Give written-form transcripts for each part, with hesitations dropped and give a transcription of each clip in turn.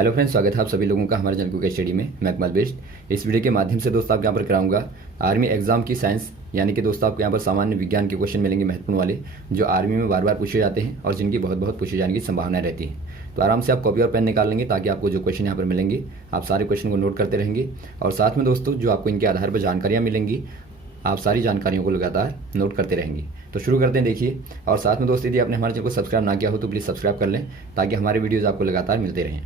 Hello friends, स्वागत है आप सभी लोगों का हमारे चैनल कुक स्टडी में। मैं अकमल बेस्ट। इस वीडियो के माध्यम से दोस्तों आपको यहाँ पर कराऊंगा आर्मी एग्जाम की साइंस, यानी कि दोस्तों आपको यहाँ पर सामान्य विज्ञान के क्वेश्चन मिलेंगे महत्वपूर्ण वाले, जो आर्मी में बार बार पूछे जाते हैं और जिनकी बहुत पूछे जाने की संभावना रहती है। तो आराम से आप कॉपी और पेन निकाल लेंगे ताकि आपको जो क्वेश्चन यहाँ पर मिलेंगे आप सारे क्वेश्चन को नोट करते रहेंगे। और साथ में दोस्तों जो आपको इनके आधार पर जानकारियाँ मिलेंगी, आप सारी जानकारियों को लगातार नोट करते रहेंगे। तो शुरू करते हैं, देखिए। और साथ में दोस्तों यदि आपने हमारे चैनल को सब्सक्राइब ना किया हो तो प्लीज़ सब्सक्राइब कर लें ताकि हमारे वीडियोज़ आपको लगातार मिलते रहें।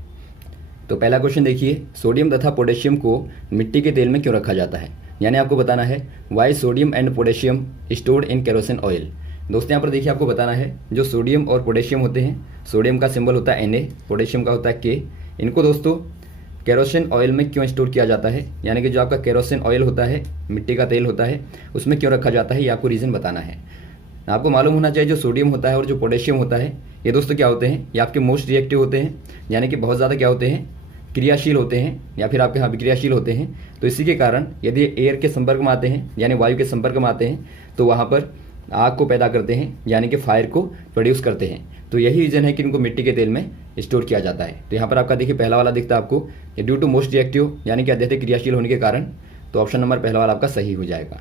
तो पहला क्वेश्चन देखिए, सोडियम तथा पोटेशियम को मिट्टी के तेल में क्यों रखा जाता है? यानी आपको बताना है why sodium and potassium stored in kerosene oil. दोस्तों यहाँ पर देखिए आपको बताना है जो सोडियम और पोटेशियम होते हैं, सोडियम का सिंबल होता है Na, पोटेशियम का होता है K। इनको दोस्तों केरोसिन ऑयल में क्यों स्टोर किया जाता है, यानी कि जो आपका केरोसिन ऑयल होता है, मिट्टी का तेल होता है, उसमें क्यों रखा जाता है, ये आपको रीज़न बताना है। आपको मालूम होना चाहिए जो सोडियम होता है और जो पोटेशियम होता है, ये दोस्तों क्या होते हैं, ये आपके मोस्ट रिएक्टिव होते हैं, यानी कि बहुत ज़्यादा क्या होते हैं, क्रियाशील होते हैं, या फिर आपके यहाँ विक्रियाशील होते हैं। तो इसी के कारण यदि एयर के संपर्क में आते हैं, यानी वायु के संपर्क में आते हैं, तो वहाँ पर आग को पैदा करते हैं, यानी कि फायर को प्रोड्यूस करते हैं। तो यही रीज़न है कि इनको मिट्टी के तेल में स्टोर किया जाता है। तो यहाँ पर आपका देखिए पहला वाला दिखता है आपको, ड्यू टू मोस्ट रिएक्टिव, यानी कि अत्यधिक क्रियाशील होने के कारण। तो ऑप्शन नंबर पहला वाला आपका सही हो जाएगा।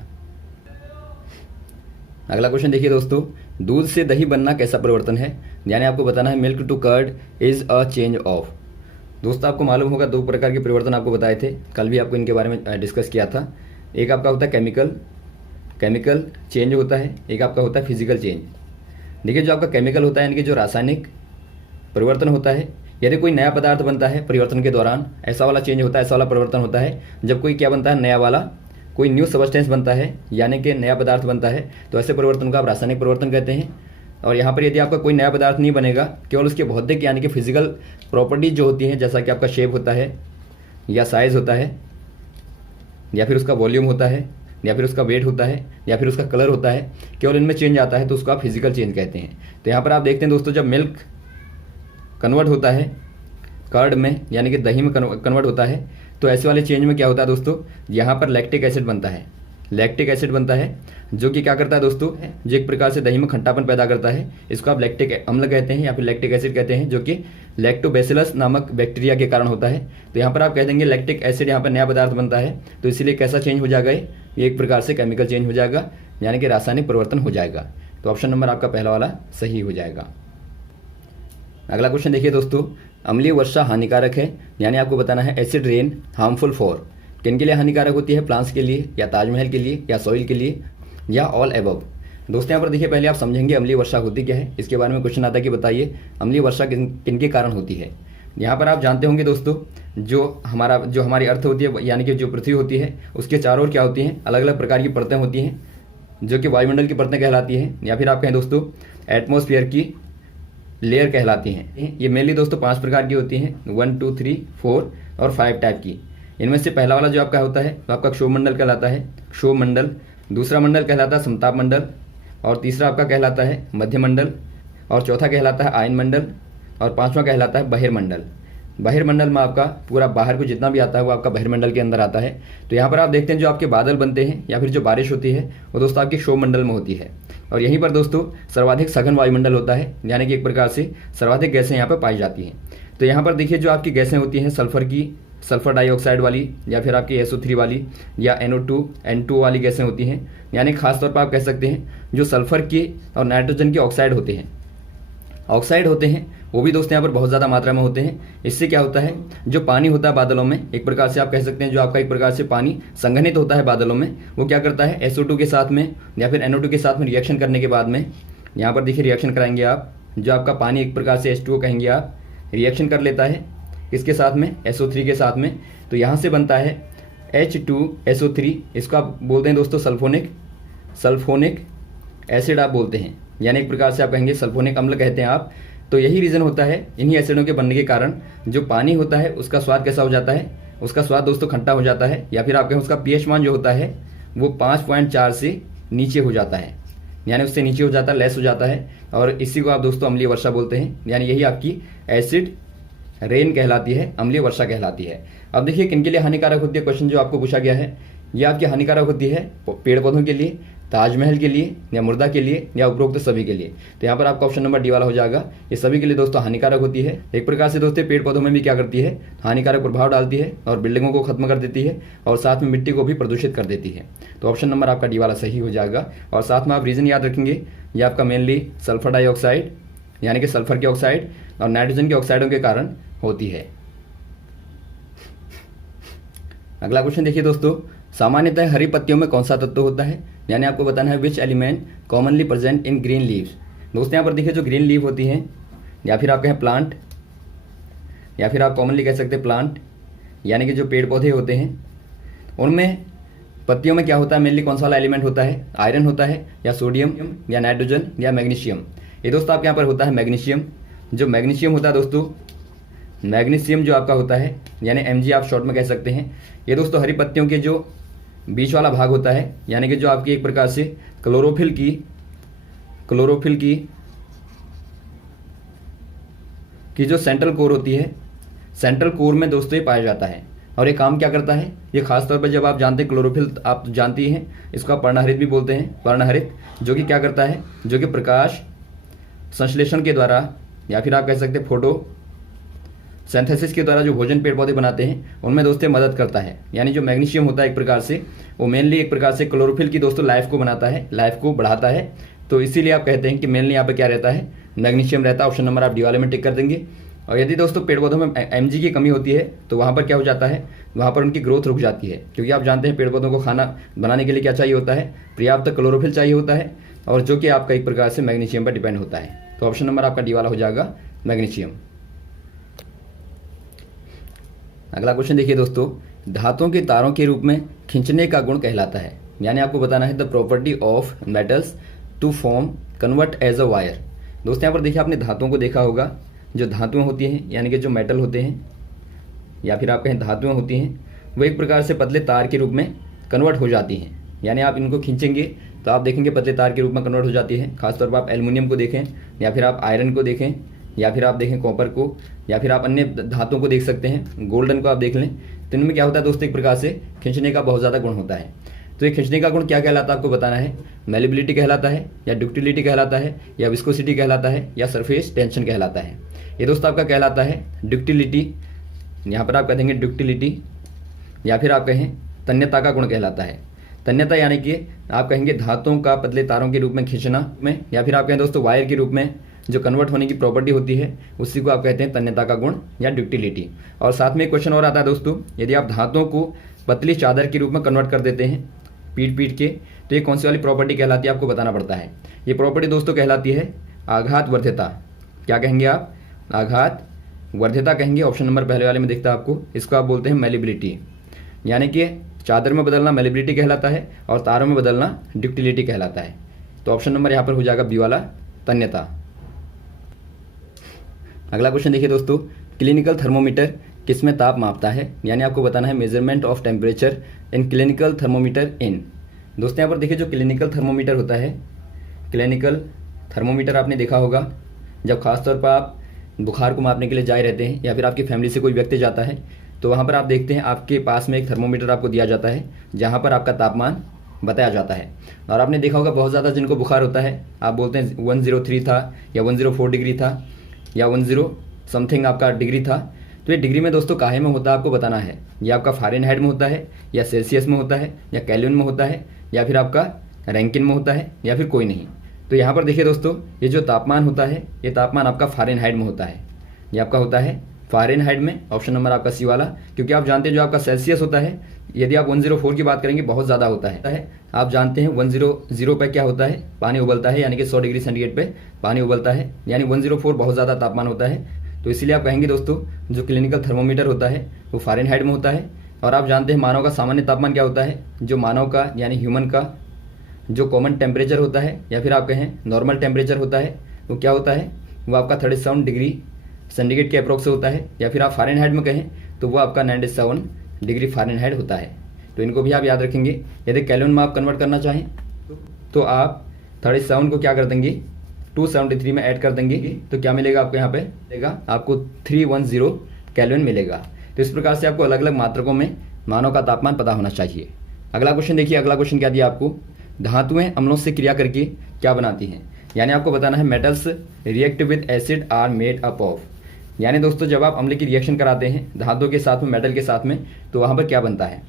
अगला क्वेश्चन देखिए दोस्तों, दूध से दही बनना कैसा परिवर्तन है? यानी आपको बताना है milk to curd is a change of. दोस्तों आपको मालूम होगा दो प्रकार के परिवर्तन आपको बताए थे, कल भी आपको इनके बारे में डिस्कस किया था। एक आपका होता है केमिकल चेंज होता है, एक आपका होता है फिजिकल चेंज। देखिए जो आपका केमिकल होता है, यानी कि जो रासायनिक परिवर्तन होता है, यदि कोई नया पदार्थ बनता है परिवर्तन के दौरान, ऐसा वाला चेंज होता है, ऐसा वाला परिवर्तन होता है। जब कोई क्या बनता है, नया वाला कोई न्यू सबस्टेंस बनता है, यानी कि नया पदार्थ बनता है, तो ऐसे परिवर्तन को आप रासायनिक परिवर्तन कहते हैं। और यहाँ पर यदि आपका कोई नया पदार्थ नहीं बनेगा, केवल उसके भौतिक यानी कि फिजिकल प्रॉपर्टीज जो होती हैं, जैसा कि आपका शेप होता है या साइज होता है, या फिर उसका वॉल्यूम होता है, या फिर उसका वेट होता है, या फिर उसका कलर होता है, केवल इनमें चेंज आता है, तो उसको आप फिजिकल चेंज कहते हैं। तो यहाँ पर आप देखते हैं दोस्तों, जब मिल्क कन्वर्ट होता है कर्ड में, यानी कि दही में कन्वर्ट होता है, तो ऐसे वाले चेंज में क्या होता है दोस्तों, यहाँ पर लैक्टिक एसिड बनता है। लैक्टिक एसिड बनता है जो कि क्या करता है दोस्तों, जो एक प्रकार से दही में खट्टापन पैदा करता है। इसको आप लैक्टिक अम्ल कहते हैं या फिर लैक्टिक एसिड कहते हैं, जो कि लैक्टोबैसिलस नामक बैक्टीरिया के कारण होता है। तो यहाँ पर आप कह देंगे लैक्टिक एसिड यहाँ पर नया पदार्थ बनता है, तो इसीलिए कैसा चेंज हो जाएगा, ये एक प्रकार से केमिकल चेंज हो जाएगा, यानी कि रासायनिक परिवर्तन हो जाएगा। तो ऑप्शन नंबर आपका पहला वाला सही हो जाएगा। अगला क्वेश्चन देखिए दोस्तों, अम्लीय वर्षा हानिकारक है? यानी आपको बताना है एसिड रेन हार्मफुल फॉर। किन के लिए हानिकारक होती है? प्लांट्स के लिए, या ताजमहल के लिए, या सॉइल के लिए, या ऑल एबव। दोस्तों यहाँ पर देखिए पहले आप समझेंगे अम्लीय वर्षा होती क्या है, इसके बारे में क्वेश्चन आता है कि बताइए अम्लीय वर्षा किन के कारण होती है। यहाँ पर आप जानते होंगे दोस्तों, जो हमारी अर्थ होती है, यानी कि जो पृथ्वी होती है, उसके चारों ओर क्या होती हैं, अलग अलग प्रकार की परतें होती हैं, जो कि वायुमंडल की परतें कहलाती हैं, या फिर आप कहें दोस्तों एटमॉस्फेयर की लेयर कहलाती हैं। ये मेनली दोस्तों 5 प्रकार की होती हैं, 1, 2, 3, 4 और 5 टाइप की। इनमें से पहला वाला जो आपका होता है तो आपका क्षोभमंडल कहलाता है, क्षोभमंडल। दूसरा मंडल कहलाता है समताप मंडल, और तीसरा आपका कहलाता है मध्यमंडल, और चौथा कहलाता है आयन मंडल, और पांचवा कहलाता है बहिर्मंडल। बहिर्मंडल में आपका पूरा बाहर को जितना भी आता है वो आपका बहिर्मंडल के अंदर आता है। तो यहाँ पर आप देखते हैं जो आपके बादल बनते हैं या फिर जो बारिश होती है वो दोस्तों आपके क्षोभमंडल में होती है। और यहीं पर दोस्तों सर्वाधिक सघन वायुमंडल होता है, यानी कि एक प्रकार से सर्वाधिक गैसें यहाँ पर पाई जाती हैं। तो यहाँ पर देखिए जो आपकी गैसें होती हैं सल्फर डाइऑक्साइड वाली, या फिर आपकी SO3 वाली, या NO2 N2 वाली गैसें होती हैं। यानी खासतौर पर आप कह सकते हैं जो सल्फर की और नाइट्रोजन के ऑक्साइड होते हैं, वो भी दोस्तों यहाँ पर बहुत ज़्यादा मात्रा में होते हैं। इससे क्या होता है, जो पानी होता है बादलों में, एक प्रकार से आप कह सकते हैं जो आपका एक प्रकार से पानी संघनित होता है बादलों में, वो क्या करता है SO2 के साथ में या फिर NO2 के साथ में रिएक्शन करने के बाद में, यहाँ पर देखिए रिएक्शन कराएंगे आप, जो आपका पानी एक प्रकार से H2O कहेंगे आप, रिएक्शन कर लेता है इसके साथ में SO3 के साथ में, तो यहाँ से बनता है H2SO3। इसको आप बोलते हैं दोस्तों सल्फोनिक एसिड आप बोलते हैं, यानी एक प्रकार से आप कहेंगे सल्फोनिक अम्ल कहते हैं आप। तो यही रीज़न होता है, इन्हीं एसिडों के बनने के कारण जो पानी होता है उसका स्वाद कैसा हो जाता है, उसका स्वाद दोस्तों खट्टा हो जाता है, या फिर आप कहें उसका pH मान जो होता है वो 5.4 से नीचे हो जाता है, यानी उससे नीचे हो जाता है, लेस हो जाता है। और इसी को आप दोस्तों अम्लीय वर्षा बोलते हैं, यानी यही आपकी एसिड रेन कहलाती है, अम्लीय वर्षा कहलाती है। अब देखिए किन के लिए हानिकारक होती है, क्वेश्चन जो आपको पूछा गया है, ये आपकी हानिकारक होती है पेड़ पौधों के लिए, ताजमहल के लिए, या मुर्दा के लिए, या उपरोक्त सभी के लिए। तो यहाँ पर आपका ऑप्शन नंबर डी वाला हो जाएगा। ये सभी के लिए दोस्तों हानिकारक होती है। एक प्रकार से दोस्तों पेड़ पौधों में भी क्या करती है, हानिकारक प्रभाव डालती है और बिल्डिंगों को खत्म कर देती है और साथ में मिट्टी को भी प्रदूषित कर देती है। तो ऑप्शन नंबर आपका डी वाला सही हो जाएगा। और साथ में आप रीजन याद रखेंगे, ये आपका मेनली सल्फर डाइऑक्साइड यानी कि सल्फर के ऑक्साइड और नाइट्रोजन के ऑक्साइडों के कारण होती है। अगला क्वेश्चन देखिए दोस्तों, सामान्यतः हरी पत्तियों में कौन सा तत्व होता है, यानी आपको बताना है which element commonly present in green leaves. दोस्तों यहाँ पर देखिए जो ग्रीन लीव होती हैं, या फिर आप कहें प्लांट, या फिर आप कॉमनली कह सकते हैं प्लांट, यानी कि जो पेड़ पौधे होते हैं उनमें पत्तियों में क्या होता है, मेनली कौन सा वाला एलिमेंट होता है, आयरन होता है या सोडियम या नाइट्रोजन या मैग्नीशियम। ये दोस्तों आपके यहाँ पर होता है मैग्नीशियम। जो मैग्नीशियम होता है दोस्तों, मैग्नीशियम जो आपका होता है यानी Mg आप शॉर्ट में कह सकते हैं, ये दोस्तों हरी पत्तियों के जो बीच वाला भाग होता है, यानी कि जो आपकी एक प्रकार से क्लोरोफिल की जो सेंट्रल कोर होती है, सेंट्रल कोर में दोस्तों ये पाया जाता है। और ये काम क्या करता है, ये खासतौर पर जब आप जानते हैं क्लोरोफिल, आप जानती हैं इसको आप पर्णहरित भी बोलते हैं, पर्णहरित, जो कि क्या करता है, जो कि प्रकाश संश्लेषण के द्वारा या फिर आप कह सकते हैं फोटो सिंथेसिस के द्वारा जो भोजन पेड़ पौधे बनाते हैं उनमें दोस्तों मदद करता है। यानी जो मैग्नीशियम होता है एक प्रकार से, वो मेनली एक प्रकार से क्लोरोफिल की दोस्तों लाइफ को बनाता है, लाइफ को बढ़ाता है। तो इसीलिए आप कहते हैं कि मेनली यहाँ पर क्या रहता है, मैग्नीशियम रहता है। ऑप्शन नंबर आप डी वाले में टिक कर देंगे। और यदि दोस्तों पेड़ पौधों में Mg की कमी होती है तो वहाँ पर क्या हो जाता है, वहाँ पर उनकी ग्रोथ रुक जाती है, क्योंकि आप जानते हैं पेड़ पौधों को खाना बनाने के लिए क्या चाहिए होता है, पर्याप्त क्लोरोफिल चाहिए होता है, और जो कि आपका एक प्रकार से मैग्नीशियम पर डिपेंड होता है। तो ऑप्शन नंबर आपका डी वाला हो जाएगा, मैग्नीशियम। अगला क्वेश्चन देखिए दोस्तों, धातुओं के तारों के रूप में खींचने का गुण कहलाता है, यानी आपको बताना है the property of metals to form convert as a wire. दोस्तों यहाँ पर देखिए आपने धातुओं को देखा होगा, जो धातुएं होती हैं यानी कि जो मेटल होते हैं या फिर आप कहें धातुएं होती हैं, वो एक प्रकार से पतले तार के रूप में कन्वर्ट हो जाती हैं। यानी आप इनको खींचेंगे तो आप देखेंगे पतले तार के रूप में कन्वर्ट हो जाती है। खासतौर पर आप एल्युमिनियम को देखें, या फिर आप आयरन को देखें, या फिर आप देखें कॉपर को, या फिर आप अन्य धातुओं को देख सकते हैं, गोल्डन को आप देख लें। तो इनमें क्या होता है दोस्तों, एक प्रकार से खींचने का बहुत ज़्यादा गुण होता है। तो ये खींचने का गुण क्या कहलाता है आपको बताना है, मेलिबिलिटी कहलाता है, या डक्टिलिटी कहलाता है, या विस्कोसिटी कहलाता है, या सरफेस टेंशन कहलाता है। ये दोस्तों आपका कहलाता है डक्टिलिटी, यहाँ पर आप कह देंगे डक्टिलिटी, या फिर आप कहें तन्यता का गुण कहलाता है। तन्यता यानी कि आप कहेंगे धातुओं का पतले तारों के रूप में खींचना में, या फिर आप कहें दोस्तों वायर के रूप में जो कन्वर्ट होने की प्रॉपर्टी होती है, उसी को आप कहते हैं तन्यता का गुण या डक्टिलिटी। और साथ में एक क्वेश्चन और आता है दोस्तों, यदि आप धातुओं को पतली चादर के रूप में कन्वर्ट कर देते हैं पीट के, तो ये कौन सी वाली प्रॉपर्टी कहलाती है आपको बताना पड़ता है। ये प्रॉपर्टी दोस्तों कहलाती है आघात वर्ध्यता। क्या कहेंगे आप, आघात वर्ध्यता कहेंगे। ऑप्शन नंबर पहले वाले में दिखता है आपको, इसको आप बोलते हैं मेलिबिलिटी। यानी कि चादर में बदलना मेलिबिलिटी कहलाता है और तारों में बदलना डक्टिलिटी कहलाता है। तो ऑप्शन नंबर यहाँ पर हो जाएगा बी वाला, तन्यता। अगला क्वेश्चन देखिए दोस्तों, क्लिनिकल थर्मोमीटर किसमें ताप मापता है, यानी आपको बताना है measurement of temperature in clinical thermometer in. दोस्तों यहाँ पर देखिए जो क्लिनिकल थर्मोमीटर होता है, क्लिनिकल थर्मोमीटर आपने देखा होगा जब खासतौर पर आप बुखार को मापने के लिए जाए रहते हैं, या फिर आपकी फैमिली से कोई व्यक्ति जाता है, तो वहाँ पर आप देखते हैं आपके पास में एक थर्मोमीटर आपको दिया जाता है, जहाँ पर आपका तापमान बताया जाता है। और आपने देखा होगा बहुत ज़्यादा जिनको बुखार होता है, आप बोलते हैं 103 था या 104 डिग्री था या 10 समथिंग आपका डिग्री था। तो ये डिग्री में दोस्तों काहे में होता है आपको बताना है, ये आपका फ़ारेनहाइट में होता है, या सेल्सियस में होता है, या केल्विन में होता है, या फिर आपका रैंकिन में होता है, या फिर कोई नहीं। तो यहाँ पर देखिए दोस्तों, ये जो तापमान होता है, ये तापमान आपका फ़ारेनहाइट में होता है, ये आपका होता है फ़ारेनहाइट में। ऑप्शन नंबर आपका सी वाला, क्योंकि आप जानते हैं जो आपका सेल्सियस होता है, यदि आप 104 की बात करेंगे बहुत ज़्यादा होता है। आप जानते हैं 100 पे क्या होता है, पानी उबलता है, यानी कि 100 डिग्री सेंटीग्रेड पे पानी उबलता है, यानी 104 बहुत ज़्यादा तापमान होता है। तो इसीलिए आप कहेंगे दोस्तों जो क्लिनिकल थर्मोमीटर होता है वो फ़ारेनहाइट में होता है। और आप जानते हैं मानव का सामान्य तापमान क्या होता है, जो मानव का यानी ह्यूमन का जो कॉमन टेम्परेचर होता है, या फिर आप कहें नॉर्मल टेम्परेचर होता है, वो क्या होता है, वो आपका 37 डिग्री सेंटीग्रेड के अप्रोक्स होता है। या फिर आप फ़ारेनहाइट में कहें तो वो आपका 97 डिग्री फ़ारेनहाइट होता है। तो इनको भी आप याद रखेंगे। यदि केल्विन में आप कन्वर्ट करना चाहें तो आप 37 को क्या कर देंगे, 273 में ऐड कर देंगे, तो क्या मिलेगा आपको, यहाँ पे मिलेगा आपको 310 केल्विन मिलेगा। तो इस प्रकार से आपको अलग अलग मात्रकों में मानव का तापमान पता होना चाहिए। अगला क्वेश्चन देखिए, अगला क्वेश्चन क्या दिया आपको, धातुएं अम्लों से क्रिया करके क्या बनाती हैं। यानी आपको बताना है metals react with acid are made up of. यानी दोस्तों जब आप अम्ल की रिएक्शन कराते हैं धातुओं के साथ में, मेटल के साथ में, तो वहाँ पर क्या बनता है।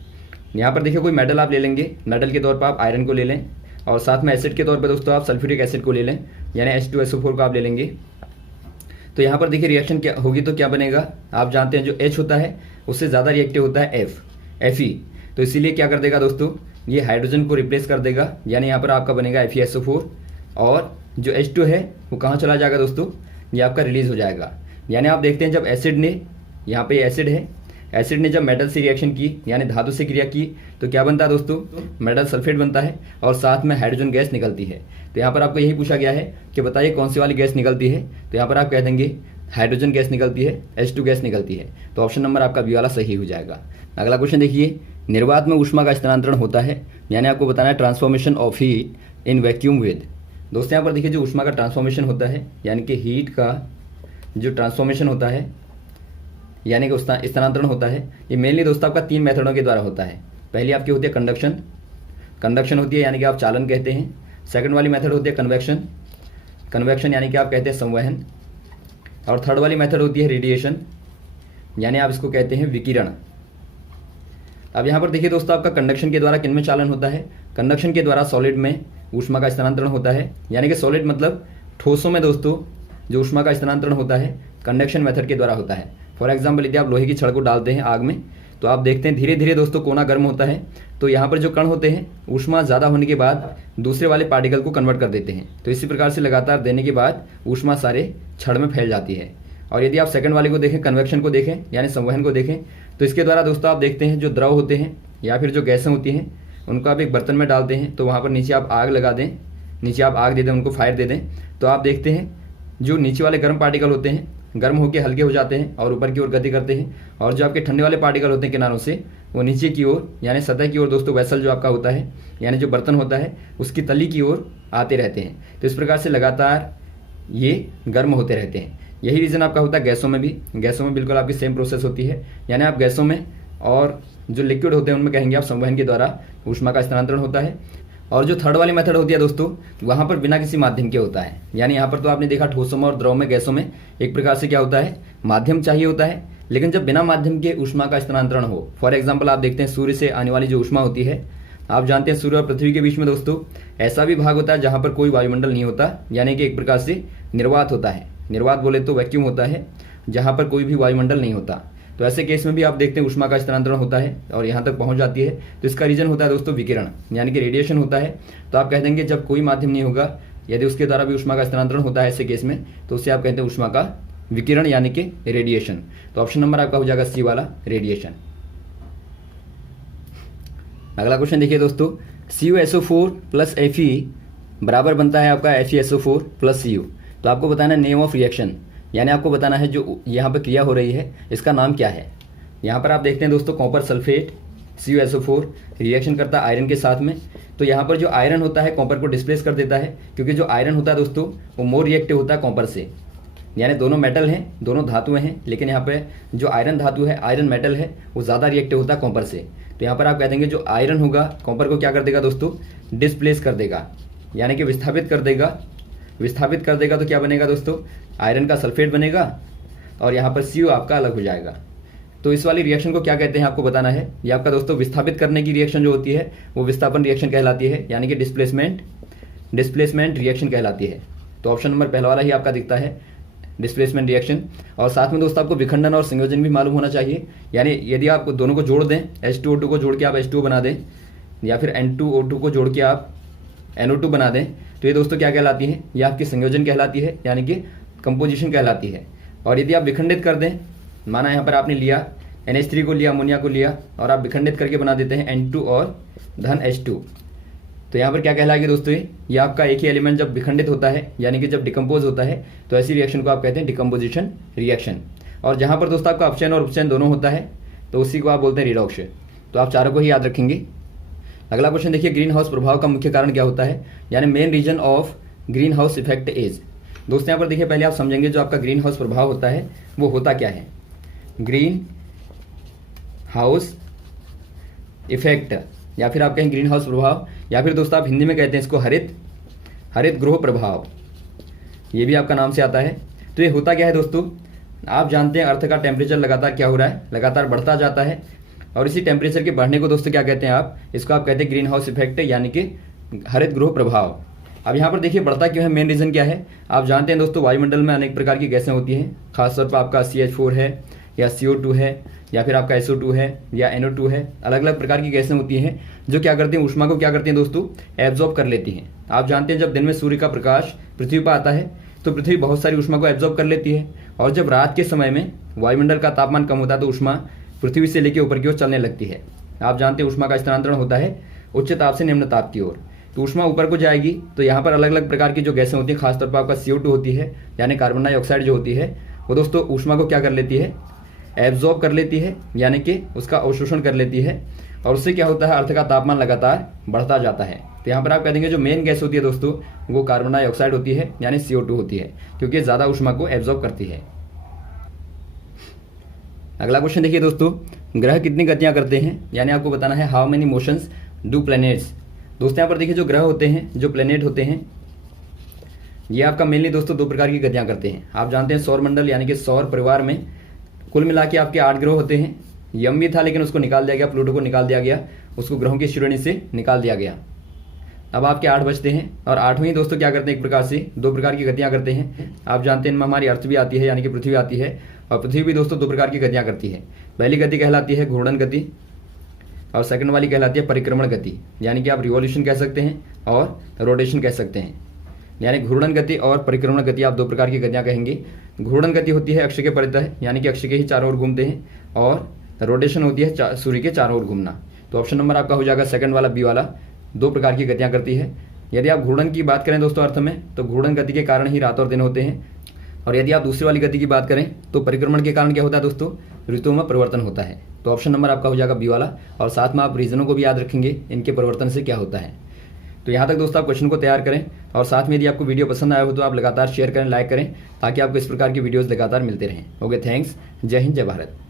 यहाँ पर देखिए कोई मेटल आप ले लेंगे, मेटल के तौर पर आप आयरन को ले लें और साथ में एसिड के तौर पर दोस्तों आप सल्फ्यूरिक एसिड को ले लें, यानी H2SO4 को आप ले लेंगे। तो यहाँ पर देखिए रिएक्शन क्या होगी तो क्या बनेगा, आप जानते हैं जो H होता है उससे ज़्यादा रिएक्टिव होता है Fe। तो इसीलिए क्या कर देगा दोस्तों, ये हाइड्रोजन को रिप्लेस कर देगा, यानी यहाँ पर आपका बनेगा FeSO4 और जो H2 है वो कहाँ चला जाएगा दोस्तों, ये आपका रिलीज हो जाएगा। यानी आप देखते हैं जब एसिड ने, यहाँ पे एसिड है, एसिड ने जब मेटल से रिएक्शन की यानी धातु से क्रिया की तो क्या बनता है दोस्तों, मेटल सल्फेट बनता है और साथ में हाइड्रोजन गैस निकलती है। तो यहाँ पर आपको यही पूछा गया है कि बताइए कौन सी वाली गैस निकलती है, तो यहाँ पर आप कह देंगे हाइड्रोजन गैस निकलती है, H2 गैस निकलती है। तो ऑप्शन नंबर आपका बी वाला सही हो जाएगा। अगला क्वेश्चन देखिए, निर्वात में ऊष्मा का स्थानांतरण होता है, यानी आपको बताना है transformation of heat in vacuum with. दोस्तों यहाँ पर देखिए जो ऊष्मा का ट्रांसफॉर्मेशन होता है यानी कि हीट का जो ट्रांसफॉर्मेशन होता है यानी कि स्थानांतरण होता है, ये मेनली दोस्तों आपका 3 मेथडों के द्वारा होता है। पहली आपकी होती है कंडक्शन होती है यानी कि आप चालन कहते हैं। सेकंड वाली मेथड होती है कन्वेक्शन यानी कि आप कहते हैं संवहन। और थर्ड वाली मेथड होती है रेडिएशन, यानी आप इसको कहते हैं विकिरण। अब यहाँ पर देखिए दोस्तों आपका कंडक्शन के द्वारा किनमें चालन होता है, कंडक्शन के द्वारा सॉलिड में ऊष्मा का स्थानांतरण होता है, यानी कि सॉलिड मतलब ठोसों में दोस्तों जो ऊष्मा का स्थानांतरण होता है कंडक्शन मेथड के द्वारा होता है। फॉर एग्जाम्पल यदि आप लोहे की छड़ को डालते हैं आग में तो आप देखते हैं धीरे धीरे दोस्तों कोना गर्म होता है, तो यहाँ पर जो कण होते हैं ऊष्मा ज़्यादा होने के बाद दूसरे वाले पार्टिकल को कन्वर्ट कर देते हैं। तो इसी प्रकार से लगातार देने के बाद ऊष्मा सारे छड़ में फैल जाती है। और यदि आप सेकंड वाले को देखें, कन्वेक्शन को देखें यानी संवहन को देखें, तो इसके द्वारा दोस्तों आप देखते हैं जो द्रव होते हैं या फिर जो गैसें होती हैं उनको आप एक बर्तन में डालते हैं, तो वहाँ पर नीचे आप आग लगा दें, नीचे आप आग दे दें, उनको फायर दे दें, तो आप देखते हैं जो नीचे वाले गर्म पार्टिकल होते हैं गर्म होकर हल्के हो जाते हैं और ऊपर की ओर गति करते हैं, और जो आपके ठंडे वाले पार्टिकल होते हैं किनारों से वो नीचे की ओर यानी सतह की ओर दोस्तों वेसल जो आपका होता है यानी जो बर्तन होता है उसकी तली की ओर आते रहते हैं। तो इस प्रकार से लगातार ये गर्म होते रहते हैं। यही रीज़न आपका होता है गैसों में भी, गैसों में बिल्कुल आपकी सेम प्रोसेस होती है, यानी आप गैसों में और जो लिक्विड होते हैं उनमें कहेंगे आप संवहन के द्वारा ऊष्मा का स्थानांतरण होता है। और जो थर्ड वाली मेथड होती है दोस्तों वहाँ पर बिना किसी माध्यम के होता है, यानी यहाँ पर तो आपने देखा ठोसों में और द्रव में, गैसों में एक प्रकार से क्या होता है माध्यम चाहिए होता है, लेकिन जब बिना माध्यम के ऊष्मा का स्थानांतरण हो, फॉर एग्जाम्पल आप देखते हैं सूर्य से आने वाली जो ऊष्मा होती है, आप जानते हैं सूर्य और पृथ्वी के बीच में दोस्तों ऐसा भी भाग होता है जहाँ पर कोई वायुमंडल नहीं होता, यानी कि एक प्रकार से निर्वात होता है। निर्वात बोले तो वैक्यूम होता है जहाँ पर कोई भी वायुमंडल नहीं होता। तो ऐसे केस में भी आप देखते हैं ऊष्मा का स्थानांतरण होता है और यहाँ तक पहुँच जाती है। तो इसका रीजन होता है दोस्तों विकिरण यानी कि रेडिएशन होता है। तो आप कह देंगे जब कोई माध्यम नहीं होगा यदि उसके द्वारा भी ऊष्मा का स्थानांतरण होता है ऐसे केस में, तो उसे आप कहते हैं ऊष्मा का विकिरण यानी कि रेडिएशन। तो ऑप्शन नंबर आपका हो जाएगा सी वाला रेडिएशन। अगला क्वेश्चन देखिए दोस्तों, CuSO4 प्लस Fe बराबर बनता है आपका FeSO4 प्लस Cu। तो आपको बताना है नेम ऑफ रिएक्शन, यानी आपको बताना है जो यहाँ पर क्रिया हो रही है इसका नाम क्या है। यहाँ पर आप देखते हैं दोस्तों कॉपर सल्फेट CuSO4 रिएक्शन करता है आयरन के साथ में। तो यहाँ पर जो आयरन होता है कॉपर को डिस्प्लेस कर देता है, क्योंकि जो आयरन होता है दोस्तों वो मोर रिएक्टिव होता है कॉपर से। यानी दोनों मेटल हैं, दोनों धातुएं हैं, लेकिन यहाँ पे जो आयरन धातु है, आयरन मेटल है, वो ज़्यादा रिएक्टिव होता है कॉपर से। तो यहाँ पर आप कह देंगे जो आयरन होगा कॉपर को क्या कर देगा दोस्तों, डिस्प्लेस कर देगा, यानी कि विस्थापित कर देगा। विस्थापित कर देगा तो क्या बनेगा दोस्तों, आयरन का सल्फेट बनेगा और यहाँ पर Cu आपका अलग हो जाएगा। तो इस वाली रिएक्शन को क्या कहते हैं आपको बताना है। ये आपका दोस्तों विस्थापित करने की रिएक्शन जो होती है वो विस्थापन रिएक्शन कहलाती है, यानी कि डिस्प्लेसमेंट रिएक्शन कहलाती है। तो ऑप्शन नंबर पहला वाला ही आपका दिखता है डिस्प्लेसमेंट रिएक्शन। और साथ में दोस्तों आपको विखंडन और संयोजन भी मालूम होना चाहिए, यानी यदि आप दोनों को जोड़ दें, H2O2 को जोड़ के आप H2O बना दें या फिर N2O2 को जोड़ के आप NO2 बना दें, तो ये दोस्तों क्या कहलाती है, ये आपकी संयोजन कहलाती है, यानी कि कंपोजिशन कहलाती है। और यदि आप विखंडित कर दें, माना यहाँ पर आपने लिया NH3 को लिया, अमोनिया को लिया और आप विखंडित करके बना देते हैं N2 और धन H2, तो यहाँ पर क्या कहलाएगी दोस्तों, ये आपका एक ही एलिमेंट जब विखंडित होता है यानी कि जब डिकम्पोज होता है तो ऐसी रिएक्शन को आप कहते हैं डिकम्पोजिशन रिएक्शन। और जहाँ पर दोस्तों आपका अपचयन और उपचयन दोनों होता है तो उसी को आप बोलते हैं रिडॉक्स। तो आप चारों को ही याद रखेंगे। अगला क्वेश्चन देखिए, ग्रीन हाउस प्रभाव का मुख्य कारण क्या होता है, यानी main reason of green house effect is. दोस्तों यहाँ पर देखिए पहले आप समझेंगे जो आपका ग्रीन हाउस प्रभाव होता है वो होता क्या है। ग्रीन हाउस इफेक्ट या फिर आप कहें ग्रीन हाउस प्रभाव, या फिर दोस्तों आप हिंदी में कहते हैं इसको हरित गृह प्रभाव, ये भी आपका नाम से आता है। तो ये होता क्या है दोस्तों, आप जानते हैं अर्थ का टेम्परेचर लगातार क्या हो रहा है, लगातार बढ़ता जाता है, और इसी टेम्परेचर के बढ़ने को दोस्तों क्या कहते हैं आप, इसको आप कहते हैं ग्रीन हाउस इफेक्ट, यानी कि हरित गृह प्रभाव। अब यहाँ पर देखिए बढ़ता क्यों है, मेन रीजन क्या है, आप जानते हैं दोस्तों वायुमंडल में अनेक प्रकार की गैसें होती हैं, खासतौर पर आपका CH4 है या CO2 है या फिर आपका SO2 है या NO2 है, अलग अलग प्रकार की गैसें होती हैं जो क्या करती हैं, ऊष्मा को क्या करती हैं दोस्तों, एब्जॉर्ब कर लेती हैं। आप जानते हैं जब दिन में सूर्य का प्रकाश पृथ्वी पर आता है तो पृथ्वी बहुत सारी ऊष्मा को एब्जॉर्ब कर लेती है, और जब रात के समय में वायुमंडल का तापमान कम होता है तो ऊष्मा पृथ्वी से लेकर ऊपर की ओर चलने लगती है। आप जानते हैं ऊष्मा का स्थानांतरण होता है उच्च ताप से निम्न ताप की ओर, तो ऊष्मा ऊपर को जाएगी तो यहाँ पर अलग अलग प्रकार की जो गैसें होती हैं, खासतौर पर आपका CO2 होती है यानी कार्बन डाइऑक्साइड जो होती है, वो दोस्तों ऊष्मा को क्या कर लेती है, एब्जॉर्ब कर लेती है, यानी कि उसका अवशोषण कर लेती है, और उससे क्या होता है, अर्थ का तापमान लगातार बढ़ता जाता है। तो यहाँ पर आप कह देंगे जो मेन गैस होती है दोस्तों वो कार्बन डाइऑक्साइड होती है यानी CO2 होती है, क्योंकि ज़्यादा ऊष्मा को एब्जॉर्ब करती है। अगला क्वेश्चन देखिए दोस्तों, ग्रह कितनी गतियाँ करते हैं, यानी आपको बताना है how many motions do planets. दोस्तों यहाँ पर देखिए जो ग्रह होते हैं, जो प्लैनेट होते हैं, ये आपका मेनली दोस्तों 2 प्रकार की गतियाँ करते हैं। आप जानते हैं सौर मंडल यानी कि सौर परिवार में कुल मिला के आपके 8 ग्रह होते हैं। यम भी था लेकिन उसको निकाल दिया गया, प्लूटो को निकाल दिया गया, उसको ग्रहों की श्रेणी से निकाल दिया गया। अब आपके 8 बचते हैं, और 8वें दोस्तों क्या करते हैं, एक प्रकार से 2 प्रकार की गतियाँ करते हैं। आप जानते हैं इनमें हमारी अर्थ भी आती है यानी कि पृथ्वी आती है, और पृथ्वी भी दोस्तों 2 प्रकार की गतियाँ करती है। पहली गति कहलाती है घूर्णन गति, और सेकंड वाली कहलाती है परिक्रमण गति, यानी कि आप रिवॉल्यूशन कह सकते हैं और रोटेशन कह सकते हैं। यानी घूर्णन गति और परिक्रमण गति आप 2 प्रकार की गतियाँ कहेंगे। घूर्णन गति होती है अक्ष के परितः, यानी कि अक्ष के ही चारों ओर घूमते हैं, और रोटेशन होती है सूर्य के चारों ओर घूमना। तो ऑप्शन नंबर आपका हो जाएगा सेकंड वाला, बी वाला, 2 प्रकार की गतियाँ करती है। यदि आप घूर्णन की बात करें दोस्तों अर्थ में, तो घूर्णन गति के कारण ही रात और दिन होते हैं, और यदि आप दूसरी वाली गति की बात करें तो परिक्रमण के कारण क्या होता है दोस्तों, ऋतुओं में परिवर्तन होता है। तो ऑप्शन नंबर आपका हो जाएगा बी वाला, और साथ में आप रीजनों को भी याद रखेंगे इनके परिवर्तन से क्या होता है। तो यहाँ तक दोस्तों आप क्वेश्चन को तैयार करें, और साथ में यदि आपको वीडियो पसंद आया हो तो आप लगातार शेयर करें, लाइक करें, ताकि आपको इस प्रकार की वीडियोस लगातार मिलते रहें। ओके, थैंक्स, जय हिंद, जय भारत।